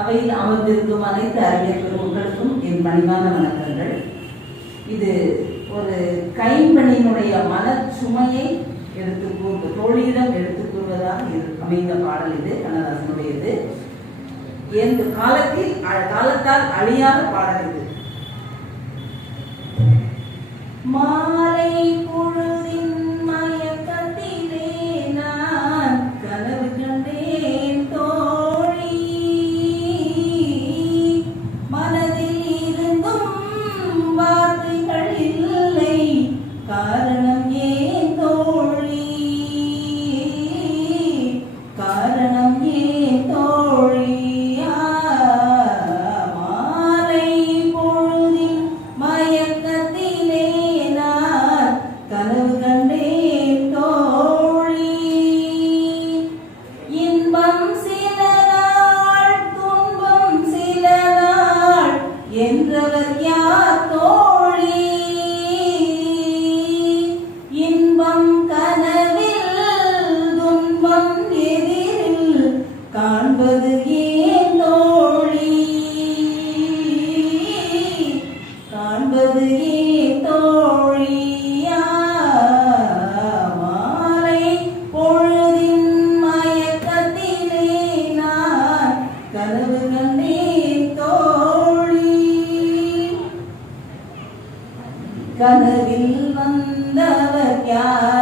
அவையில் அமர்ந்திருக்கும் அனைத்து அறிவியல் பெருமக்களுக்கும் என் பணிவான வணக்கங்கள். இது ஒரு கைம்பெண்ணினுடைய மனச்சுமையை தோழியிடம் எடுத்துக் கூறுவதாக அமைந்த பாடல் இது. கண்ணதாசனுடையது. காலத்தால் அழியாத பாடல் இது. மாலை பொழுதின் மயக்கத்திலே நான் கனவு கண்டேன் தோழி, மனதில் இருந்தும் வார்த்தைகள் இல்லை, காரணம் ஏன் தோழி, காரணம் ஏன் தோழி. மாலை பொழுதின் மயக்கத்திலே நான் கனவு கண்டேன் தோழி, இன்பம் சில நாள் துன்பம் சில நாள் என்றவர் யார் தோழி, இன்பம் கனவில் துன்பம் எதிரில் காண்பது ஏன் தோழி, காண்பது ஏன் தோழி. மாலை பொழுதின் மயக்கத்திலே நான் கனவு கண்டேன் தோழி, கனவில் வந்தவர் யார்